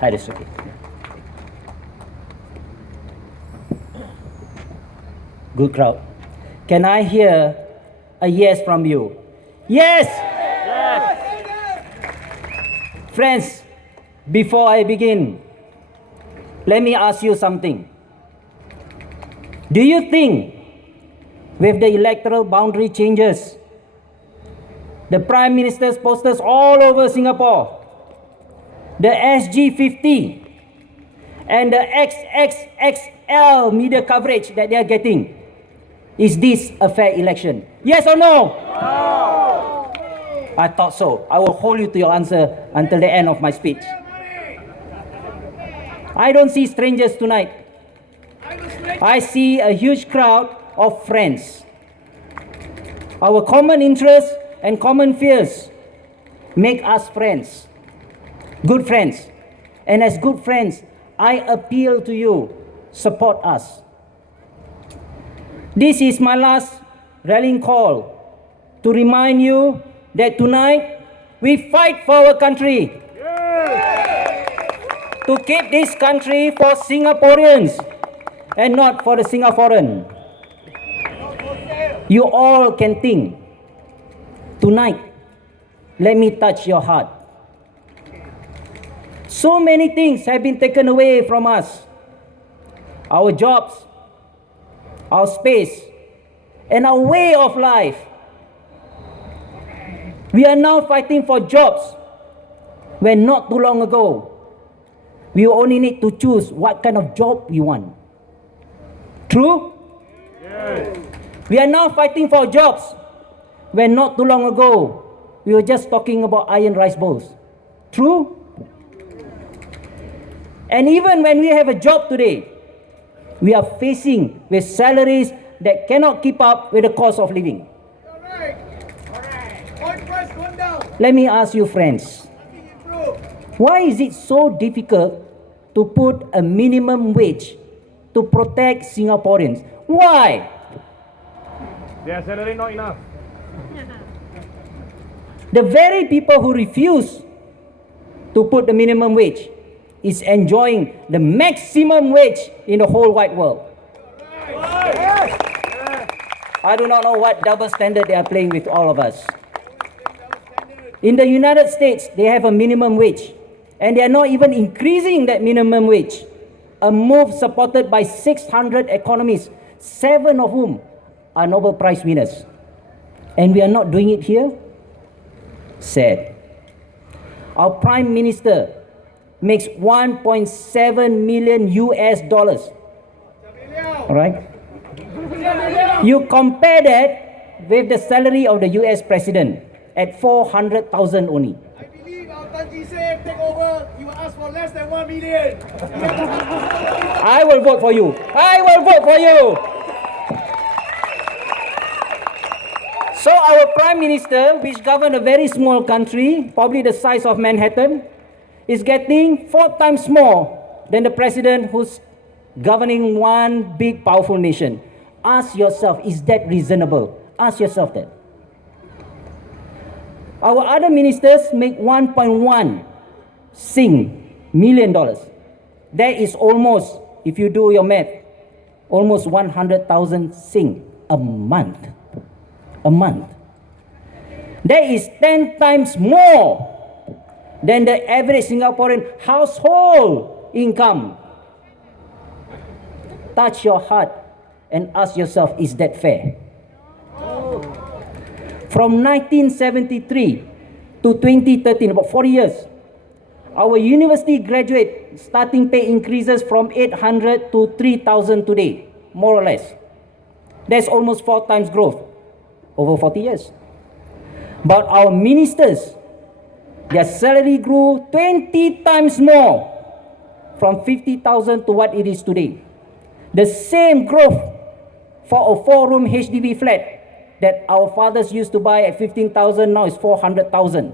That is okay. Good crowd. Can I hear a yes from you? Yes! Yes! Friends, before I begin, let me ask you something. Do you think with the electoral boundary changes, the Prime Minister's posters all over Singapore, the SG50 and the XXXL media coverage that they are getting, is this a fair election? Yes or no? No! I thought so. I will hold you to your answer until the end of my speech. I don't see strangers tonight. I see a huge crowd of friends. Our common interests and common fears make us friends, good friends. And as good friends, I appeal to you, support us. This is my last rallying call to remind you that tonight we fight for our country. To keep this country for Singaporeans and not for the Singaporean. You all can think. Tonight, let me touch your heart. So many things have been taken away from us. Our jobs, our space, and our way of life. We are now fighting for jobs when not too long ago, we only need to choose what kind of job we want. True? Yes. We are now fighting for jobs when not too long ago, we were just talking about iron rice bowls. True? And even when we have a job today, we are facing with salaries that cannot keep up with the cost of living. Let me ask you, friends, why is it so difficult to put a minimum wage to protect Singaporeans? Why? Their salary not enough. The very people who refuse to put the minimum wage is enjoying the maximum wage in the whole wide world. I do not know what double standard they are playing with all of us. In the United States, they have a minimum wage, and they are not even increasing that minimum wage, a move supported by 600 economists, 7 of whom are Nobel Prize winners. And we are not doing it here? Sad. Our Prime Minister makes 1.7 million US dollars. All right? You compare that with the salary of the US President at 400,000 only. I believe our country said take over, you will ask for less than 1 million. I will vote for you. I will vote for you. So our Prime Minister, which governed a very small country, probably the size of Manhattan, is getting 4 times more than the President who's governing one big powerful nation. Ask yourself, is that reasonable? Ask yourself that. Our other ministers make 1.1 million dollars. That is almost, if you do your math, almost 100,000 a month. A month. That is 10 times more than the average Singaporean household income. Touch your heart and ask yourself, is that fair? From 1973 to 2013, about 40 years, our university graduate starting pay increases from 800 to 3,000 today, more or less. That's almost 4 times growth over 40 years. But our ministers, their salary grew 20 times more, from 50,000 to what it is today. The same growth for a 4-room HDB flat that our fathers used to buy at 15,000 now is 400,000.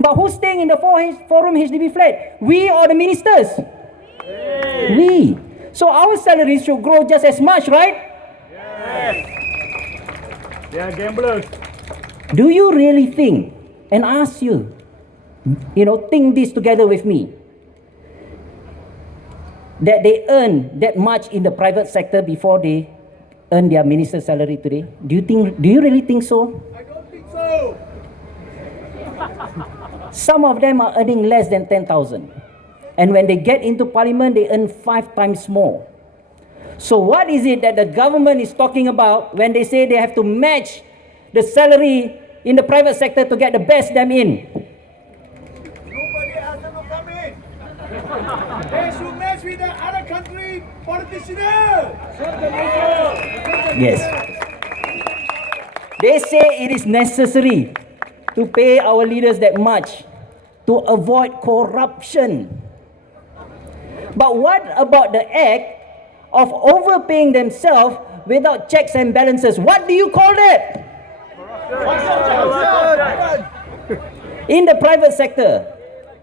But who's staying in the 4-room HDB flat? We or the ministers? Yes. We. So our salaries should grow just as much, right? Yes. They are gamblers. Do you really think, and ask you, think this together with me. that they earn that much in the private sector before they earn their minister salary today? Do you really think so? I don't think so. Some of them are earning less than 10,000. And when they get into parliament, they earn 5 times more. So what is it that the government is talking about when they say they have to match the salary in the private sector to get the best them in? Nobody asked them to come in. They should match with the other country politicians. Yes. They say it is necessary to pay our leaders that much to avoid corruption. But what about the act of overpaying themselves without checks and balances? What do you call that? In the private sector,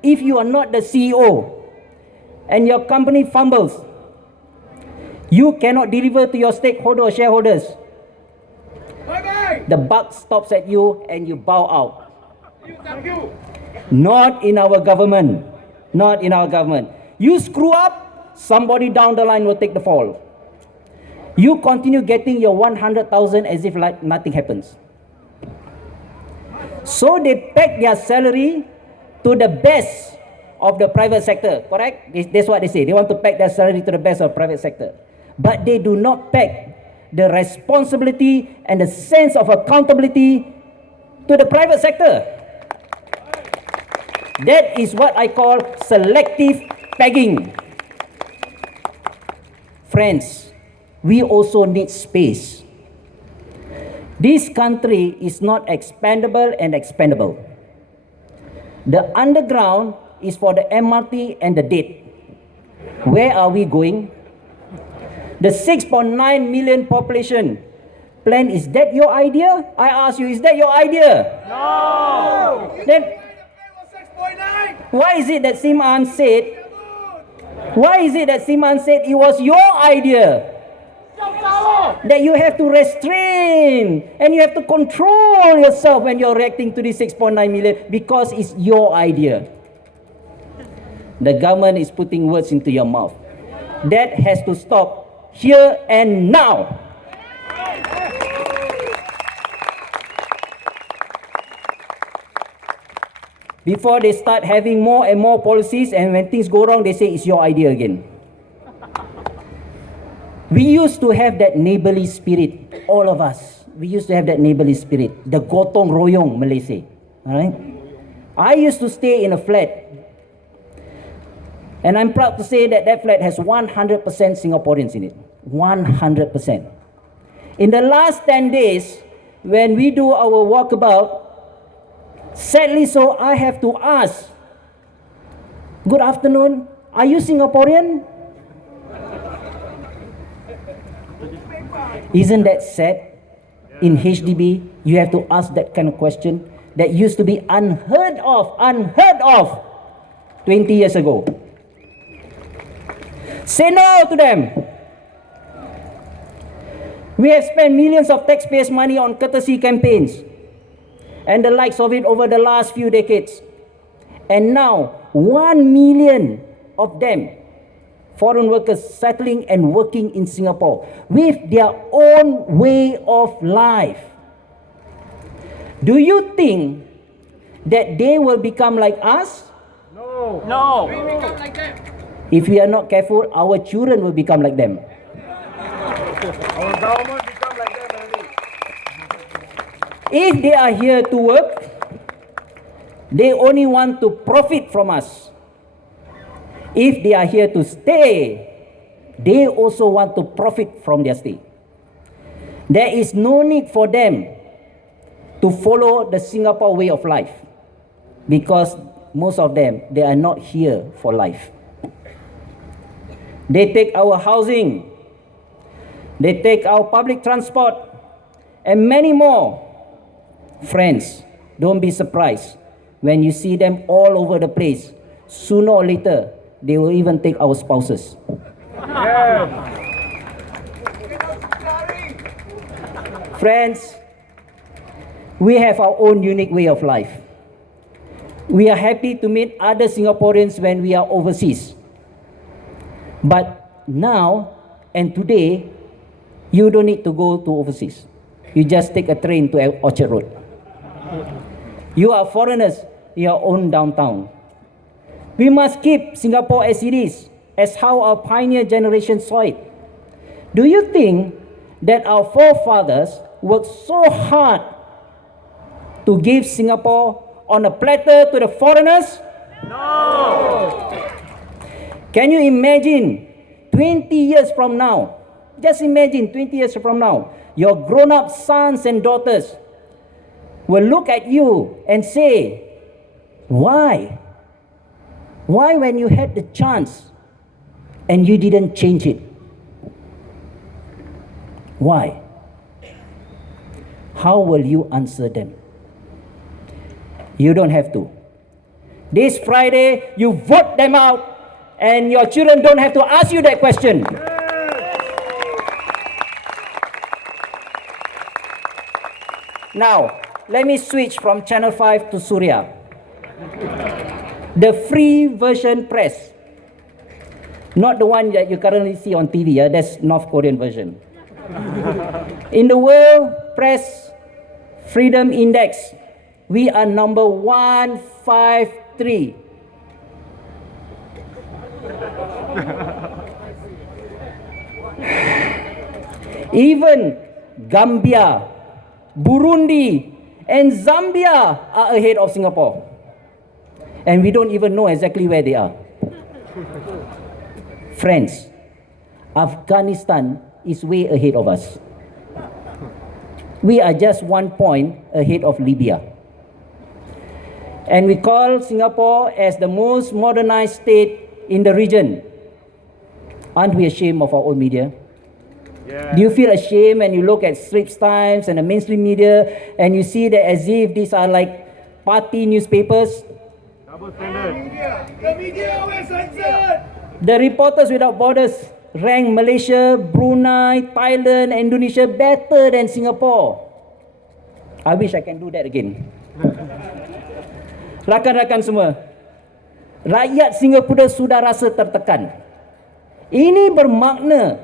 if you are not the CEO and your company fumbles, you cannot deliver to your stakeholder or shareholders. Bye-bye. The buck stops at you and you bow out. Thank you. Not in our government. Not in our government. You screw up, somebody down the line will take the fall. You continue getting your 100,000 as if like nothing happens. So they peg their salary to the best of the private sector, correct? That's what they say. They want to peg their salary to the best of private sector. But they do not peg the responsibility and the sense of accountability to the private sector. That is what I call selective pegging. Friends, we also need space. This country is not expandable and expendable. The underground is for the MRT and the dead. Where are we going? The 6.9 million population plan, is that your idea? I ask you, is that your idea? No. Then 6.9. why is it that Siman said, it was your idea? That you have to restrain and you have to control yourself when you're reacting to this 6.9 million because it's your idea. The government is putting words into your mouth. That has to stop here and now. Before they start having more and more policies, and when things go wrong, they say it's your idea again. We used to have that neighborly spirit, all of us. We used to have that neighborly spirit, the gotong royong, Malaysia. All right? I used to stay in a flat, and I'm proud to say that that flat has 100% Singaporeans in it. 100%. In the last 10 days, when we do our walkabout, sadly so, I have to ask, good afternoon, are you Singaporean? Isn't that sad? In HDB, you have to ask that kind of question that used to be unheard of 20 years ago. Say no to them. We have spent millions of taxpayers' money on courtesy campaigns and the likes of it over the last few decades. And now, 1 million of them, foreign workers settling and working in Singapore with their own way of life. Do you think that they will become like us? No. We become like them. If we are not careful, our children will become like them. Our government become like that already. If they are here to work, they only want to profit from us. If they are here to stay, they also want to profit from their stay. There is no need for them to follow the Singapore way of life because most of them, they are not here for life. They take our housing, they take our public transport, and many more. Friends, don't be surprised when you see them all over the place. Sooner or later, they will even take our spouses. Yes. Friends, we have our own unique way of life. We are happy to meet other Singaporeans when we are overseas. But now and today, you don't need to go to overseas. You just take a train to Orchard Road. You are foreigners in your own downtown. We must keep Singapore as it is, as how our pioneer generation saw it. Do you think that our forefathers worked so hard to give Singapore on a platter to the foreigners? No! Can you imagine 20 years from now? Just imagine 20 years from now, your grown-up sons and daughters will look at you and say, why? Why when you had the chance and you didn't change it? Why? How will you answer them? You don't have to. This Friday, you vote them out and your children don't have to ask you that question. Now, let me switch from Channel 5 to Surya. The free version press. Not the one that you currently see on TV, that's North Korean version. In the World Press Freedom Index, we are number 153. Even Gambia, Burundi, and Zambia are ahead of Singapore. And we don't even know exactly where they are. Friends, Afghanistan is way ahead of us. We are just 1 point ahead of Libya. And we call Singapore as the most modernized state in the region. Aren't we ashamed of our own media? Yeah. Do you feel ashamed when you look at Straits Times and the mainstream media and you see that as if these are like party newspapers? Double standard. The media always censored. The Reporters Without Borders rank Malaysia, Brunei, Thailand, Indonesia better than Singapore. I wish I can do that again. Rakan-rakan semua, rakyat Singapura sudah rasa tertekan. Ini bermakna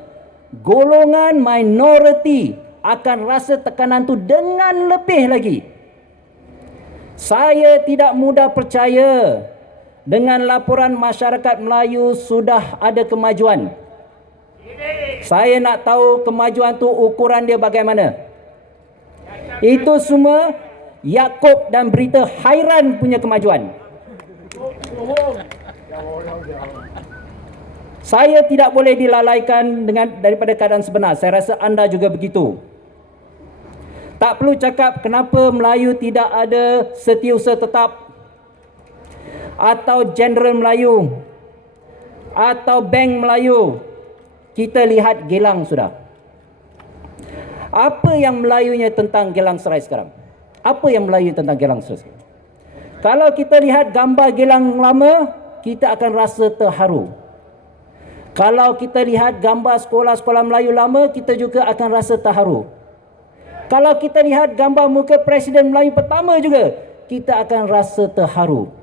golongan minoriti akan rasa tekanan tu dengan lebih lagi. Saya tidak mudah percaya dengan laporan masyarakat Melayu sudah ada kemajuan. Saya nak tahu kemajuan tu ukuran dia bagaimana. Itu semua Yaakob dan Berita Hairan punya kemajuan. Saya tidak boleh dilalaikan daripada keadaan sebenar. Saya rasa anda juga begitu. Tak perlu cakap kenapa Melayu tidak ada setiausaha tetap atau General Melayu atau Bank Melayu. Kita lihat Gelang sudah. Apa yang Melayunya tentang Gelang Serai sekarang? Apa yang Melayu tentang Gelang Serai sekarang? Kalau kita lihat gambar Gelang lama, kita akan rasa terharu. Kalau kita lihat gambar sekolah-sekolah Melayu lama, kita juga akan rasa terharu. Kalau kita lihat gambar muka Presiden Melayu pertama juga, kita akan rasa terharu.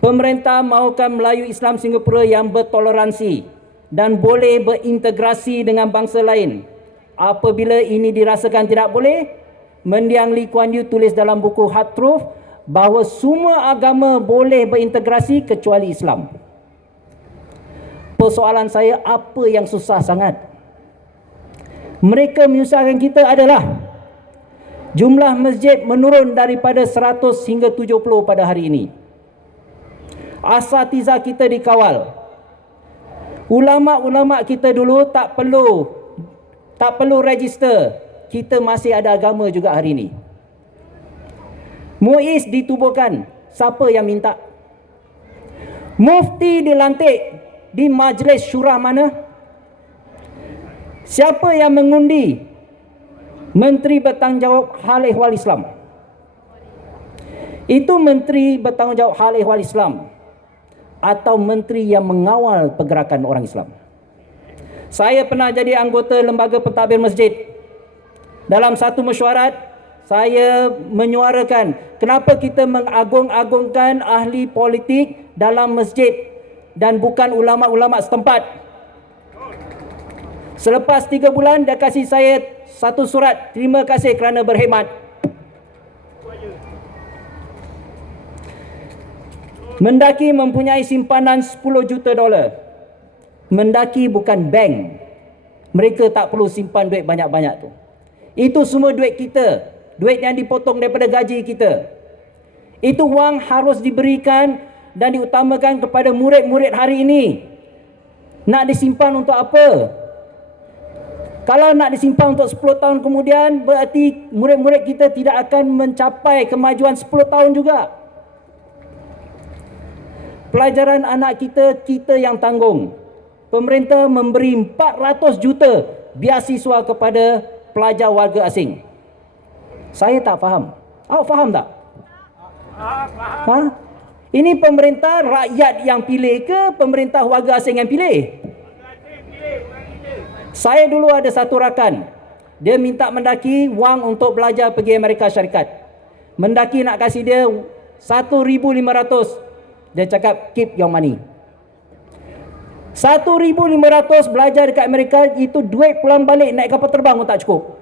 Pemerintah mahukan Melayu Islam Singapura yang bertoleransi dan boleh berintegrasi dengan bangsa lain. Apabila ini dirasakan tidak boleh, Mendiang Lee Kuan Yew tulis dalam buku Hard Truth bahawa semua agama boleh berintegrasi kecuali Islam. Persoalan saya, apa yang susah sangat? Mereka menyusahkan kita adalah jumlah masjid menurun daripada 100 hingga 70 pada hari ini. Asatizah kita dikawal. Ulama-ulama kita dulu tak perlu register. Kita masih ada agama juga hari ini. MUIS ditubuhkan. Siapa yang minta? Mufti dilantik di majlis syura mana? Siapa yang mengundi? Menteri bertanggungjawab Hal Ehwal Islam. Itu menteri bertanggungjawab Hal Ehwal Islam atau menteri yang mengawal pergerakan orang Islam. Saya pernah jadi anggota lembaga pentadbir masjid. Dalam satu mesyuarat, saya menyuarakan kenapa kita mengagung-agungkan ahli politik dalam masjid dan bukan ulama-ulama setempat. Selepas 3 bulan dia kasih saya satu surat, terima kasih kerana berkhidmat. Mendaki mempunyai simpanan 10 juta dolar. Mendaki bukan bank. Mereka tak perlu simpan duit banyak-banyak tu. Itu semua duit kita. Duit yang dipotong daripada gaji kita. Itu wang harus diberikan dan diutamakan kepada murid-murid hari ini. Nak disimpan untuk apa? Kalau nak disimpan untuk 10 tahun kemudian, berarti murid-murid kita tidak akan mencapai kemajuan 10 tahun juga. Pelajaran anak kita, kita yang tanggung. Pemerintah memberi 400 juta beasiswa kepada pelajar warga asing. Saya tak faham. Awak faham tak? Ha? Ini pemerintah rakyat yang pilih ke pemerintah warga asing yang pilih? Saya dulu ada satu rakan. Dia minta mendaki wang untuk belajar pergi Amerika Syarikat. Mendaki nak kasih dia 1,500. Dia cakap keep your money. 1,500 belajar dekat Amerika, itu duit pulang balik naik kapal terbang pun tak cukup.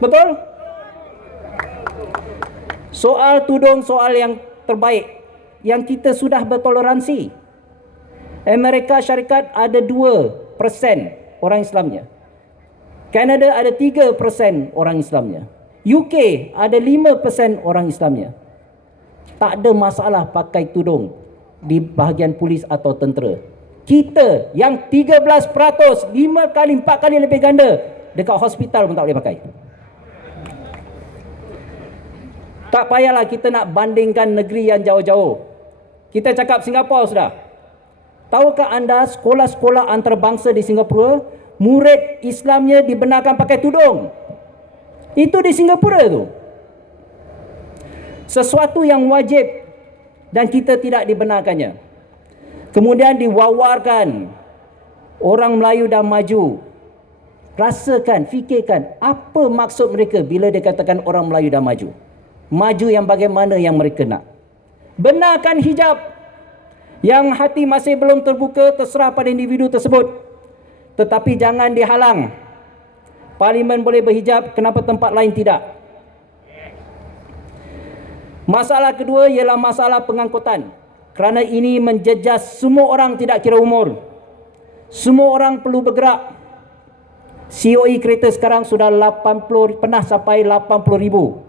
Betul? Soal tudung, soal yang terbaik yang kita sudah bertoleransi. Amerika Syarikat ada 2% orang Islamnya. Kanada ada 3% orang Islamnya. UK ada 5% orang Islamnya. Tak ada masalah pakai tudung di bahagian polis atau tentera. Kita yang 13%, 5 kali, 4 kali lebih ganda, dekat hospital pun tak boleh pakai. Tak payahlah kita nak bandingkan negeri yang jauh-jauh. Kita cakap Singapura sudah. Tahukah anda sekolah-sekolah antarabangsa di Singapura, murid Islamnya dibenarkan pakai tudung? Itu di Singapura tu. Sesuatu yang wajib dan kita tidak dibenarkannya. Kemudian diwawarkan orang Melayu dah maju. Rasakan, fikirkan apa maksud mereka bila dia katakan orang Melayu dah maju. Maju yang bagaimana yang mereka nak. Benarkan hijab. Yang hati masih belum terbuka, terserah pada individu tersebut. Tetapi jangan dihalang. Parlimen boleh berhijab, kenapa tempat lain tidak? Masalah kedua ialah masalah pengangkutan. Kerana ini menjejas semua orang tidak kira umur. Semua orang perlu bergerak. COE kereta sekarang sudah 80, pernah sampai 80,000.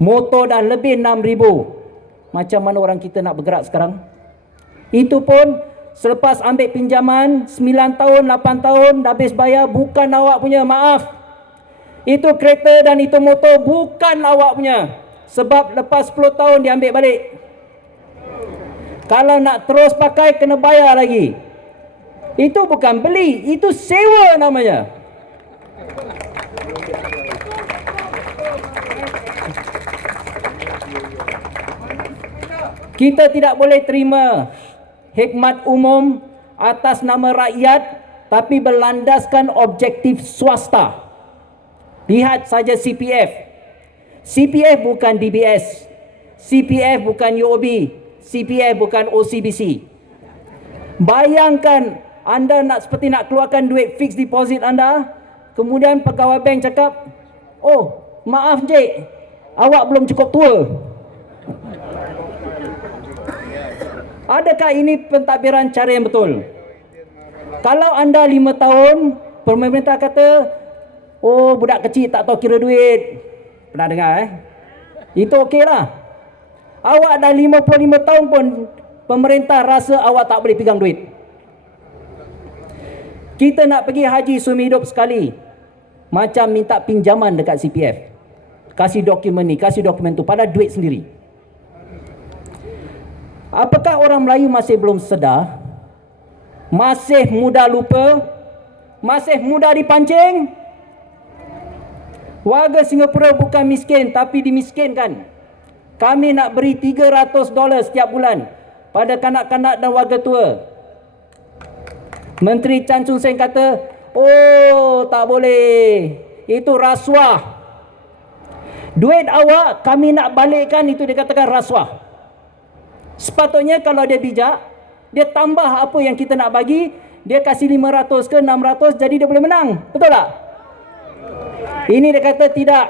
Motor dah lebih 6,000. Macam mana orang kita nak bergerak sekarang? Itu pun selepas ambil pinjaman 9 tahun, 8 tahun, dah habis bayar, bukan awak punya, maaf. Itu kereta dan itu motor bukan awak punya. Sebab lepas 10 tahun dia ambil balik. Kalau nak terus pakai, kena bayar lagi. Itu bukan beli, itu sewa namanya. Kita tidak boleh terima hikmat umum atas nama rakyat, tapi berlandaskan objektif swasta. Lihat saja CPF. CPF bukan DBS. CPF bukan UOB. CPF bukan OCBC. Bayangkan anda nak seperti nak keluarkan duit fixed deposit anda, kemudian pegawai bank cakap, "Oh, maaf cik, awak belum cukup tua." Adakah ini pentadbiran cara yang betul? Kalau anda 5 tahun, pemerintah kata, "Oh, budak kecil tak tahu kira duit." Pernah dengar Itu okey lah. Awak dah 55 tahun pun pemerintah rasa awak tak boleh pegang duit. Kita nak pergi haji seumur hidup sekali, macam minta pinjaman dekat CPF. Kasih dokumen ni, kasih dokumen tu, pada duit sendiri. Apakah orang Melayu masih belum sedar? Masih mudah lupa? Masih mudah dipancing? Warga Singapura bukan miskin, tapi dimiskinkan. Kami nak beri $300 setiap bulan pada kanak-kanak dan warga tua. Menteri Chan Chun Seng kata, "Oh, tak boleh. Itu rasuah." Duit awak kami nak balikkan, itu dikatakan rasuah. Sepatutnya kalau dia bijak, dia tambah apa yang kita nak bagi, dia kasih 500 ke 600, jadi dia boleh menang. Betul tak? Ini dia kata tidak.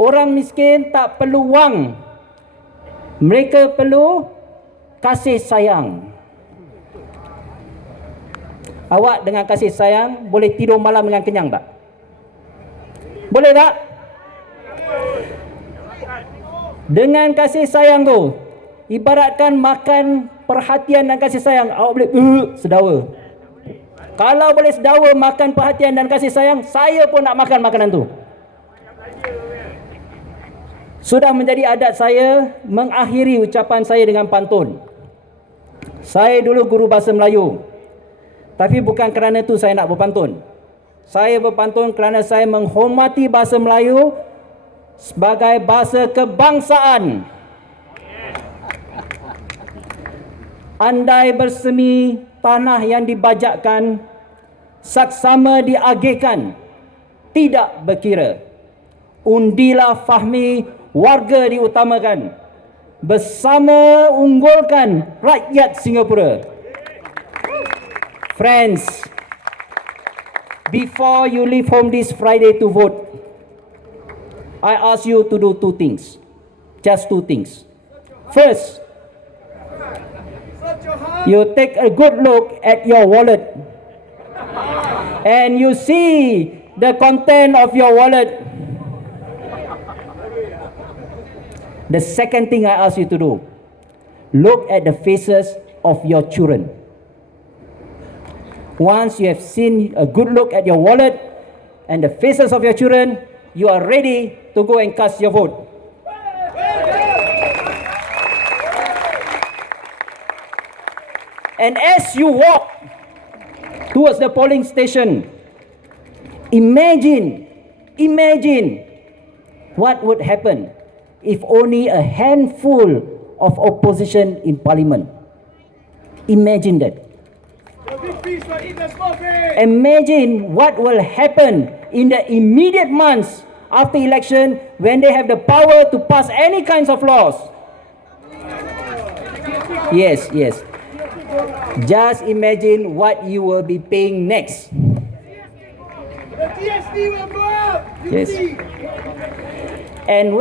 Orang miskin tak perlu wang, mereka perlu kasih sayang. Awak dengan kasih sayang boleh tidur malam dengan kenyang tak? Boleh tak? Dengan kasih sayang tu, ibaratkan makan perhatian dan kasih sayang, awak boleh sedawa. Kalau boleh sedawa makan perhatian dan kasih sayang, saya pun nak makan makanan tu. Sudah menjadi adat saya mengakhiri ucapan saya dengan pantun. Saya dulu guru bahasa Melayu, tapi bukan kerana itu saya nak berpantun. Saya berpantun kerana saya menghormati bahasa Melayu sebagai bahasa kebangsaan. Andai bersemi tanah yang dibajakkan, saksama diagihkan, tidak berkira. Undilah Fahmi, warga diutamakan, bersama unggulkan rakyat Singapura. Friends, before you leave home this Friday to vote, I ask you to do two things. Just two things. First, you take a good look at your wallet and you see the content of your wallet. The second thing I ask you to do, look at the faces of your children. Once you have seen a good look at your wallet and the faces of your children, you are ready to go and cast your vote. And as you walk towards the polling station, imagine what would happen if only a handful of opposition in parliament. Imagine that. Imagine what will happen in the immediate months after election when they have the power to pass any kinds of laws. Yes. Just imagine what you will be paying next. The GST will go up. Yes. And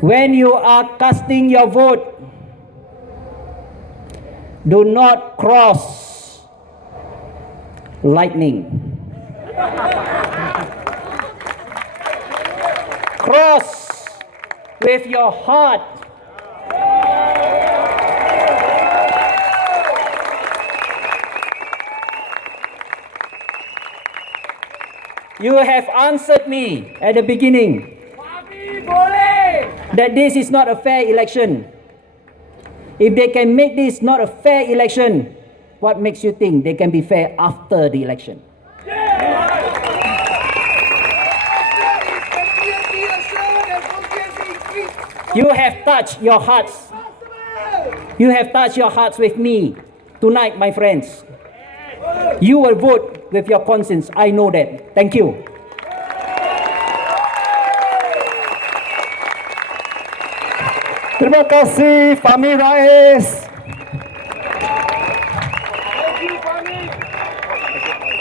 when you are casting your vote, do not cross lightning. Cross with your heart. You have answered me at the beginning that this is not a fair election. If they can make this not a fair election, what makes you think they can be fair after the election? You have touched your hearts. You have touched your hearts with me tonight, my friends. You will vote with your conscience. I know that. Thank you. Terima kasih Fahmi Reis. Thank you, Fahmi.